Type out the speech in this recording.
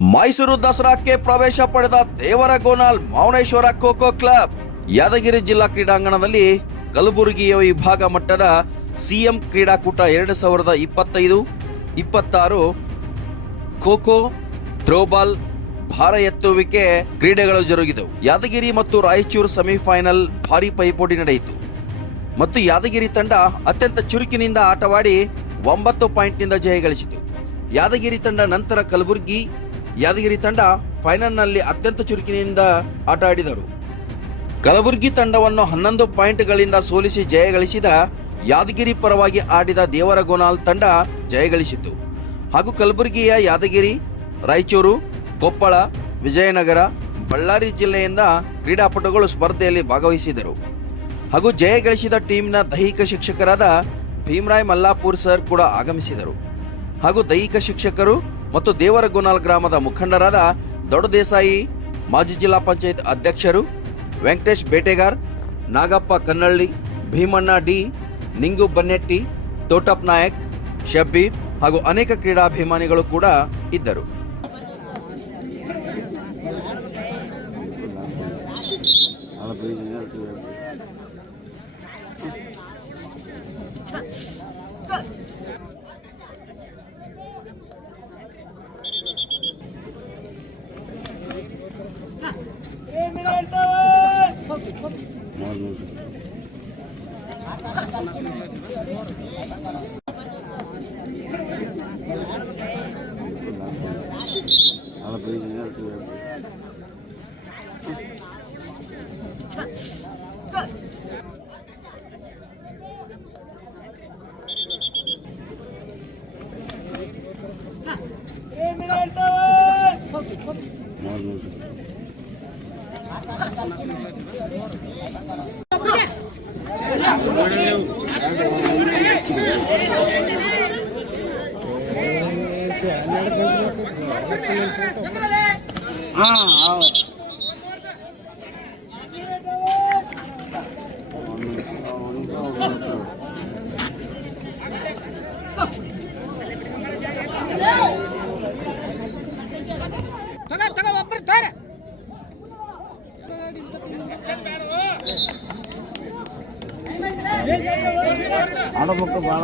ಮೈಸೂರು ದಸರಾಕ್ಕೆ ಪ್ರವೇಶ ಪಡೆದ ದೇವರಗೋನಾಲ್ ಮೌನೇಶ್ವರ ಖೋ-ಖೋ ಕ್ಲಬ್ ಯಾದಗಿರಿ ಜಿಲ್ಲಾ ಕ್ರೀಡಾಂಗಣದಲ್ಲಿ ಕಲಬುರಗಿಯ ವಿಭಾಗ ಮಟ್ಟದ ಸಿಎಂ ಕ್ರೀಡಾಕೂಟ 2025-26 ಖೋ-ಖೋ, ಥ್ರೋಬಾಲ್, ಭಾರ ಎತ್ತುವಿಕೆ ಕ್ರೀಡೆಗಳು ಜರುಗಿದವು. ಯಾದಗಿರಿ ಮತ್ತು ರಾಯಚೂರು ಸೆಮಿಫೈನಲ್ ಭಾರಿ ಪೈಪೋಟಿ ನಡೆಯಿತು ಮತ್ತು ಯಾದಗಿರಿ ತಂಡ ಅತ್ಯಂತ ಚುರುಕಿನಿಂದ ಆಟವಾಡಿ 9 ಪಾಯಿಂಟ್ನಿಂದ ಜಯ ಗಳಿಸಿತು. ಯಾದಗಿರಿ ತಂಡ ನಂತರ ಯಾದಗಿರಿ ತಂಡ ಫೈನಲ್ನಲ್ಲಿ ಅತ್ಯಂತ ಚುರುಕಿನಿಂದ ಆಟ ಆಡಿದರು. ಕಲಬುರಗಿ ತಂಡವನ್ನು 11 ಪಾಯಿಂಟ್ಗಳಿಂದ ಸೋಲಿಸಿ ಜಯಗಳಿಸಿದ ಯಾದಗಿರಿ ಪರವಾಗಿ ಆಡಿದ ದೇವರಗೋನಾಲ್ ತಂಡ ಜಯಗಳಿಸಿತು. ಹಾಗೂ ಕಲಬುರಗಿಯ ಯಾದಗಿರಿ, ರಾಯಚೂರು, ಕೊಪ್ಪಳ, ವಿಜಯನಗರ, ಬಳ್ಳಾರಿ ಜಿಲ್ಲೆಯಿಂದ ಕ್ರೀಡಾಪಟುಗಳು ಸ್ಪರ್ಧೆಯಲ್ಲಿ ಭಾಗವಹಿಸಿದರು. ಹಾಗೂ ಜಯಗಳಿಸಿದ ಟೀಮ್ನ ದೈಹಿಕ ಶಿಕ್ಷಕರಾದ ಭೀಮರಾಯ್ ಮಲ್ಲಾಪುರ್ ಸರ್ ಕೂಡ ಆಗಮಿಸಿದರು. ಹಾಗೂ ದೈಹಿಕ ಶಿಕ್ಷಕರು ಮತ್ತು ದೇವರಗೋನಾಲ್ ಗ್ರಾಮದ ಮುಖಂಡರಾದ ದೊಡ್ಡ ದೇಸಾಯಿ, ಮಾಜಿ ಜಿಲ್ಲಾ ಪಂಚಾಯತ್ ಅಧ್ಯಕ್ಷರು ವೆಂಕಟೇಶ್ ಬೇಟೆಗಾರ್, ನಾಗಪ್ಪ ಕನ್ನಳ್ಳಿ, ಭೀಮಣ್ಣ ಡಿ, ನಿಂಗು ಬನ್ನೆಟ್ಟಿ, ತೋಟಪ್ ನಾಯಕ್, ಶಬ್ಬೀರ್ ಹಾಗೂ ಅನೇಕ ಕ್ರೀಡಾಭಿಮಾನಿಗಳು ಕೂಡ ಇದ್ದರು. ಆಡಮಕ್ಕಳು ಭಾಳ